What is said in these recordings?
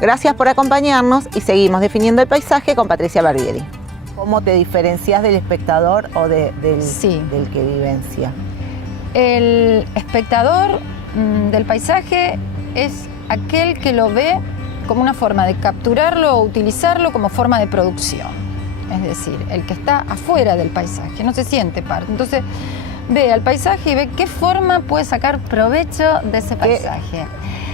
Gracias por acompañarnos y seguimos definiendo el paisaje con Patricia Barbieri. ¿Cómo te diferencias del espectador o del que vivencia? El espectador del paisaje es aquel que lo ve como una forma de capturarlo o utilizarlo como forma de producción. Es decir, el que está afuera del paisaje, no se siente parte. Entonces ve al paisaje y ve qué forma puede sacar provecho de ese paisaje.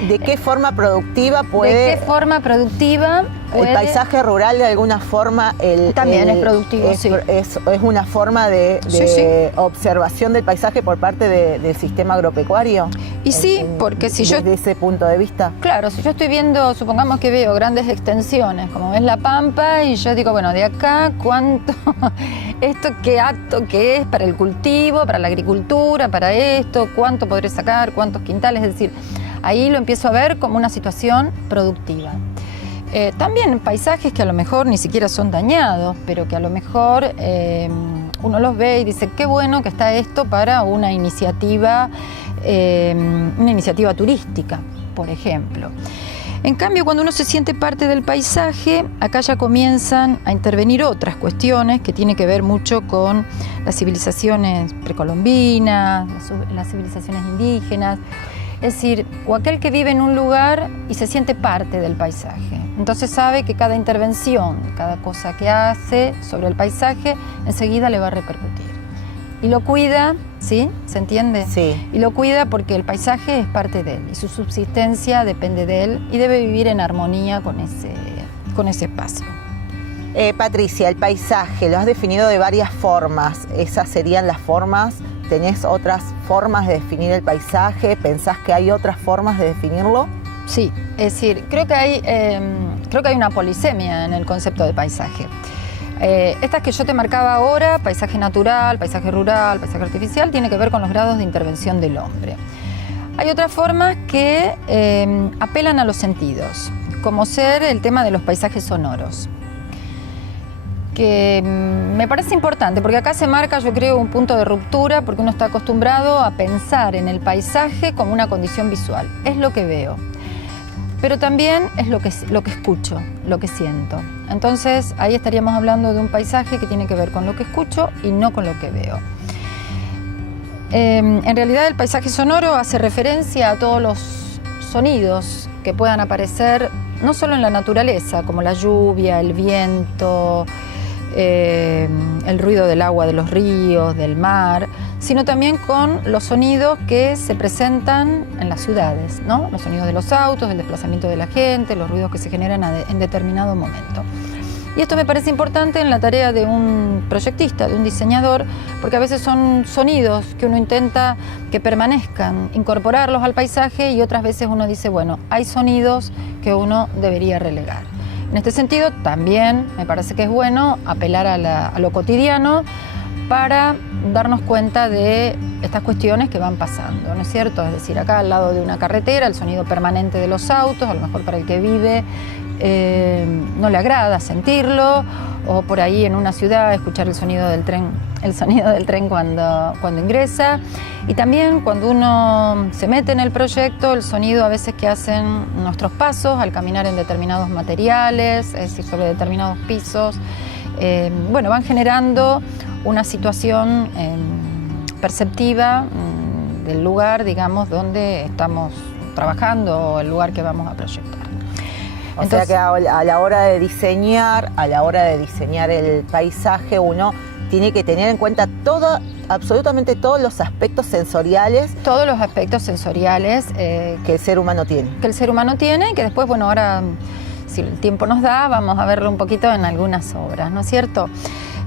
¿De qué forma productiva puede...? ¿De qué forma productiva puede...? El paisaje rural de alguna forma... También es productivo, sí. Es una forma de observación del paisaje por parte del sistema agropecuario. Y sí, porque si yo... Desde ese punto de vista. Claro, si yo estoy viendo, supongamos que veo grandes extensiones, como es la Pampa, y yo digo, bueno, de acá, ¿cuánto? ¿Esto qué acto que es para el cultivo, para la agricultura, para esto? ¿Cuánto podré sacar? ¿Cuántos quintales? Es decir... Ahí lo empiezo a ver como una situación productiva. También paisajes que a lo mejor ni siquiera son dañados, pero que a lo mejor uno los ve y dice, qué bueno que está esto para una iniciativa turística, por ejemplo. En cambio, cuando uno se siente parte del paisaje, acá ya comienzan a intervenir otras cuestiones que tienen que ver mucho con las civilizaciones precolombinas, las civilizaciones indígenas. Es decir, o aquel que vive en un lugar y se siente parte del paisaje. Entonces sabe que cada intervención, cada cosa que hace sobre el paisaje, enseguida le va a repercutir. Y lo cuida, ¿sí? ¿Se entiende? Sí. Y lo cuida porque el paisaje es parte de él y su subsistencia depende de él y debe vivir en armonía con ese espacio. Patricia, el paisaje lo has definido de varias formas. ¿Esas serían las formas? ¿Tenés otras formas de definir el paisaje? ¿Pensás que hay otras formas de definirlo? Sí, es decir, creo que hay una polisemia en el concepto de paisaje. Estas que yo te marcaba ahora, paisaje natural, paisaje rural, paisaje artificial, tiene que ver con los grados de intervención del hombre. Hay otras formas que apelan a los sentidos, como ser el tema de los paisajes sonoros, que me parece importante, porque acá se marca, yo creo, un punto de ruptura, porque uno está acostumbrado a pensar en el paisaje como una condición visual. Es lo que veo, pero también es lo que escucho, lo que siento. Entonces, ahí estaríamos hablando de un paisaje que tiene que ver con lo que escucho y no con lo que veo. En realidad, el paisaje sonoro hace referencia a todos los sonidos que puedan aparecer, no solo en la naturaleza, como la lluvia, el viento, el ruido del agua de los ríos, del mar, sino también con los sonidos que se presentan en las ciudades, ¿no? Los sonidos de los autos, el desplazamiento de la gente, los ruidos que se generan en determinado momento. Y esto me parece importante en la tarea de un proyectista, de un diseñador, porque a veces son sonidos que uno intenta que permanezcan, incorporarlos al paisaje, y otras veces uno dice, bueno, hay sonidos que uno debería relegar. En este sentido, también me parece que es bueno apelar a lo cotidiano para darnos cuenta de estas cuestiones que van pasando, ¿no es cierto? Es decir, acá al lado de una carretera, el sonido permanente de los autos, a lo mejor para el que vive no le agrada sentirlo, o por ahí en una ciudad escuchar el sonido del tren cuando ingresa. Y también cuando uno se mete en el proyecto, el sonido a veces que hacen nuestros pasos al caminar en determinados materiales, es decir, sobre determinados pisos, bueno, van generando una situación perceptiva del lugar, digamos, donde estamos trabajando, o el lugar que vamos a proyectar. Entonces, sea que a la hora de diseñar el paisaje, uno tiene que tener en cuenta absolutamente todos los aspectos sensoriales. Todos los aspectos sensoriales que el ser humano tiene. Que el ser humano tiene, y que después, bueno, ahora, si el tiempo nos da, vamos a verlo un poquito en algunas obras, ¿no es cierto?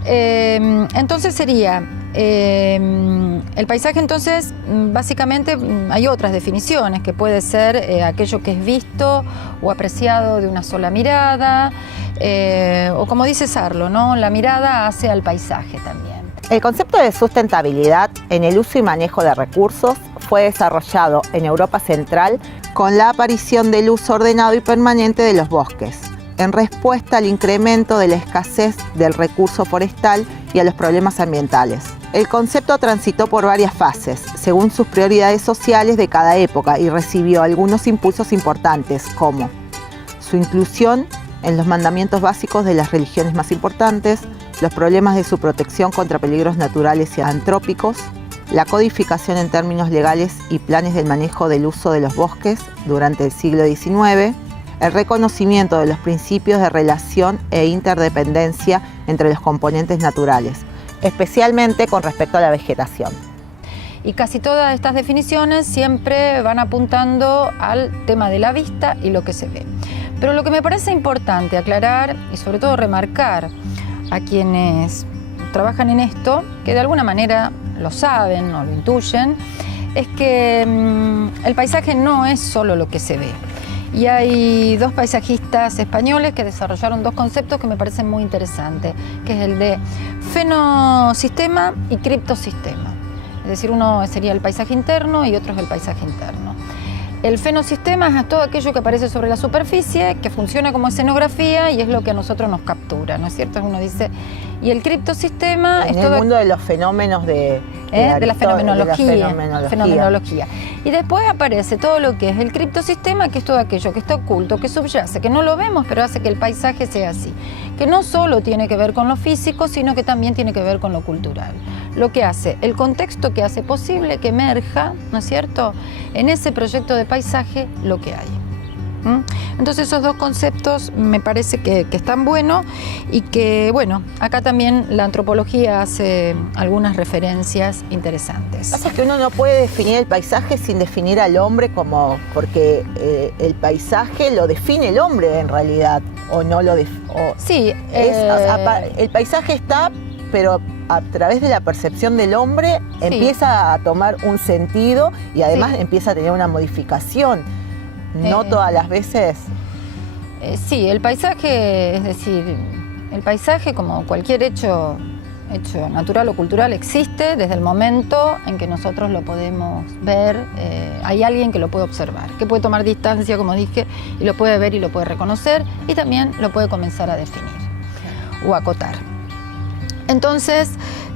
Entonces sería el paisaje. Entonces, básicamente hay otras definiciones, que puede ser aquello que es visto o apreciado de una sola mirada, o como dice Sarlo, ¿no? La mirada hace al paisaje también. El concepto de sustentabilidad en el uso y manejo de recursos fue desarrollado en Europa Central con la aparición del uso ordenado y permanente de los bosques, en respuesta al incremento de la escasez del recurso forestal y a los problemas ambientales. El concepto transitó por varias fases, según sus prioridades sociales de cada época, y recibió algunos impulsos importantes, como su su inclusión en los mandamientos básicos de las religiones más importantes, los problemas de su protección contra peligros naturales y antrópicos, la codificación en términos legales y planes del manejo del uso de los bosques durante el siglo XIX, el reconocimiento de los principios de relación e interdependencia entre los componentes naturales, especialmente con respecto a la vegetación. Y casi todas estas definiciones siempre van apuntando al tema de la vista y lo que se ve. Pero lo que me parece importante aclarar y sobre todo remarcar a quienes trabajan en esto, que de alguna manera lo saben o lo intuyen, es que el paisaje no es solo lo que se ve. Y hay dos paisajistas españoles que desarrollaron dos conceptos que me parecen muy interesantes, que es el de fenosistema y criptosistema. Es decir, uno sería el paisaje interno y otro es el paisaje interno. El fenosistema es todo aquello que aparece sobre la superficie, que funciona como escenografía y es lo que a nosotros nos captura, ¿no es cierto? Uno dice, y el criptosistema en el mundo de los fenómenos de la fenomenología. Y después aparece todo lo que es el criptosistema, que es todo aquello que está oculto, que subyace, que no lo vemos, pero hace que el paisaje sea así. Que no solo tiene que ver con lo físico, sino que también tiene que ver con lo cultural. Lo que hace, el contexto que hace posible que emerja, ¿no es cierto?, en ese proyecto de paisaje lo que hay. Entonces esos dos conceptos me parece que están buenos y que, bueno, acá también la antropología hace algunas referencias interesantes. Pasa que uno no puede definir el paisaje sin definir al hombre porque el paisaje lo define el hombre en realidad, o no lo define. Sí. El paisaje está, pero a través de la percepción del hombre empieza a tomar un sentido y además empieza a tener una modificación. No todas las veces. Sí, el paisaje, es decir, el paisaje como cualquier hecho natural o cultural existe desde el momento en que nosotros lo podemos ver. Hay alguien que lo puede observar, que puede tomar distancia, como dije, y lo puede ver y lo puede reconocer y también lo puede comenzar a definir o acotar. Entonces,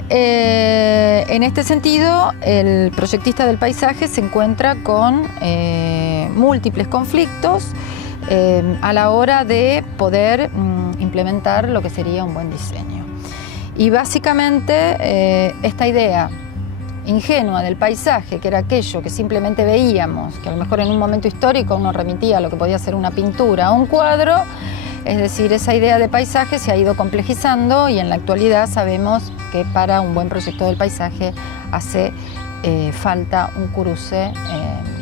en este sentido, el proyectista del paisaje se encuentra con múltiples conflictos a la hora de poder implementar lo que sería un buen diseño. Y básicamente esta idea ingenua del paisaje, que era aquello que simplemente veíamos, que a lo mejor en un momento histórico uno remitía a lo que podía ser una pintura o un cuadro, es decir, esa idea de paisaje se ha ido complejizando y en la actualidad sabemos que para un buen proyecto del paisaje hace falta un cruce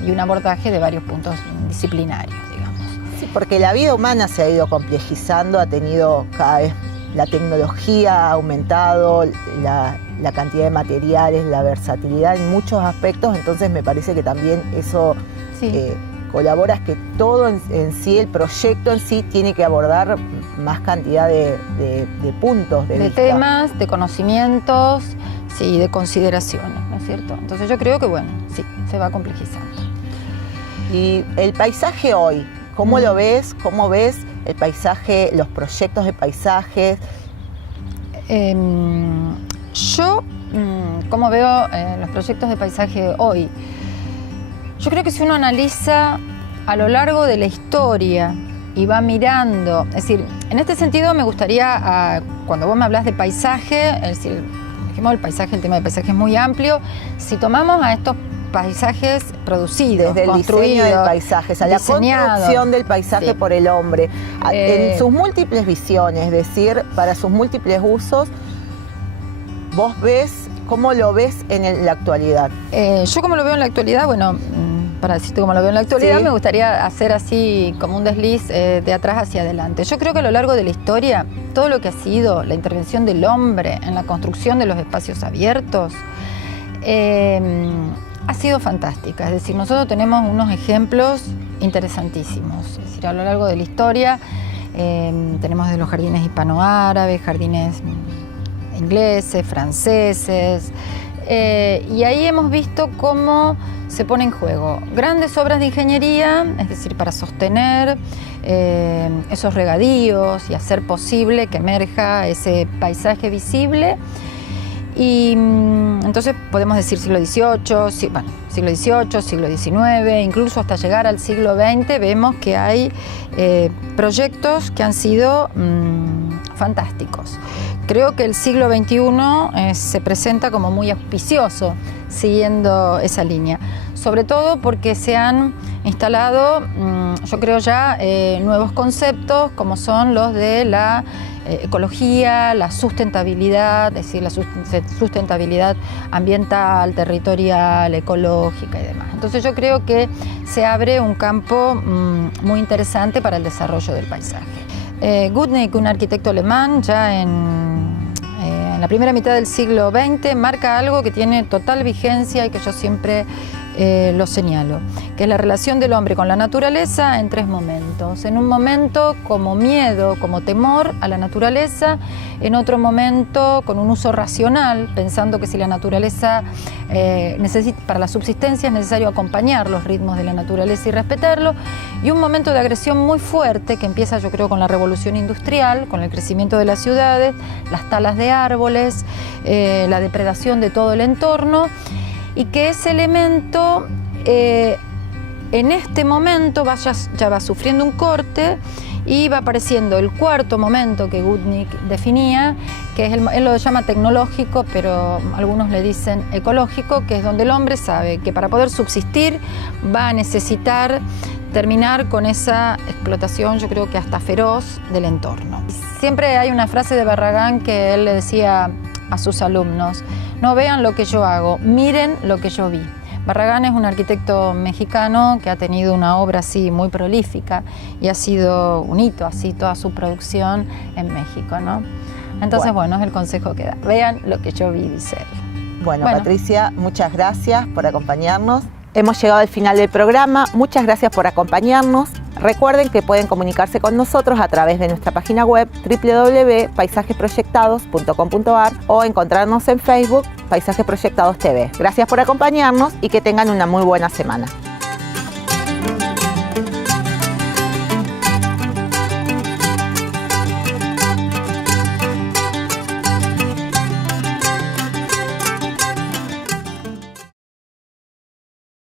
y un abordaje de varios puntos disciplinarios, digamos. Sí, porque la vida humana se ha ido complejizando, ha tenido cada vez, la tecnología ha aumentado, la cantidad de materiales, la versatilidad en muchos aspectos, entonces me parece que también eso colabora, es que todo en sí, el proyecto en sí, tiene que abordar más cantidad de puntos de vista. Temas, de conocimientos, sí, de consideraciones, ¿no es cierto? Entonces yo creo que, bueno, sí, se va complejizando. Y el paisaje hoy, ¿cómo lo ves? ¿Cómo ves el paisaje, los proyectos de paisajes? Yo, ¿cómo veo los proyectos de paisaje hoy? Yo creo que si uno analiza a lo largo de la historia y va mirando, es decir, en este sentido me gustaría, cuando vos me hablas de paisaje, es decir, dijimos el tema del paisaje es muy amplio, si tomamos a estos paisajes producidos, desde el construidos, diseño del paisaje, o sea, la construcción del paisaje por el hombre, en sus múltiples visiones, es decir, para sus múltiples usos, vos ves, ¿cómo lo ves en la actualidad? Yo como lo veo en la actualidad, bueno, para decirte cómo lo veo en la actualidad, me gustaría hacer así como un desliz de atrás hacia adelante. Yo creo que a lo largo de la historia, todo lo que ha sido la intervención del hombre en la construcción de los espacios abiertos, ha sido fantástica. Es decir, nosotros tenemos unos ejemplos interesantísimos. Es decir, a lo largo de la historia tenemos de los jardines hispanoárabes, jardines ingleses, franceses, y ahí hemos visto cómo se pone en juego grandes obras de ingeniería, es decir, para sostener esos regadíos y hacer posible que emerja ese paisaje visible. Y entonces podemos decir siglo XVIII, siglo XVIII, siglo XIX, incluso hasta llegar al siglo XX, vemos que hay proyectos que han sido fantásticos. Creo que el siglo XXI se presenta como muy auspicioso siguiendo esa línea, sobre todo porque se han instalado, yo creo ya, nuevos conceptos como son los de la ecología, la sustentabilidad, es decir, la sustentabilidad ambiental, territorial, ecológica y demás. Entonces yo creo que se abre un campo muy interesante para el desarrollo del paisaje. Guttnik, un arquitecto alemán, ya en la primera mitad del siglo XX, marca algo que tiene total vigencia y que yo siempre lo señalo, que es la relación del hombre con la naturaleza en tres momentos. En un momento como miedo, como temor a la naturaleza, en otro momento con un uso racional, pensando que si la naturaleza para la subsistencia es necesario acompañar los ritmos de la naturaleza y respetarlo, y un momento de agresión muy fuerte que empieza, yo creo, con la revolución industrial, con el crecimiento de las ciudades, las talas de árboles, la depredación de todo el entorno, y que ese elemento en este momento ya va sufriendo un corte y va apareciendo el cuarto momento que Guttnik definía, que es él lo llama tecnológico, pero algunos le dicen ecológico, que es donde el hombre sabe que para poder subsistir va a necesitar terminar con esa explotación, yo creo que hasta feroz, del entorno. Siempre hay una frase de Barragán que él le decía a sus alumnos: no vean lo que yo hago, miren lo que yo vi. Barragán es un arquitecto mexicano que ha tenido una obra así muy prolífica y ha sido un hito así toda su producción en México, ¿no? Entonces, bueno, es el consejo que da. Vean lo que yo vi, dice él. Bueno, Patricia, muchas gracias por acompañarnos. Hemos llegado al final del programa. Muchas gracias por acompañarnos. Recuerden que pueden comunicarse con nosotros a través de nuestra página web www.paisajesproyectados.com.ar o encontrarnos en Facebook Paisajes Proyectados TV. Gracias por acompañarnos y que tengan una muy buena semana.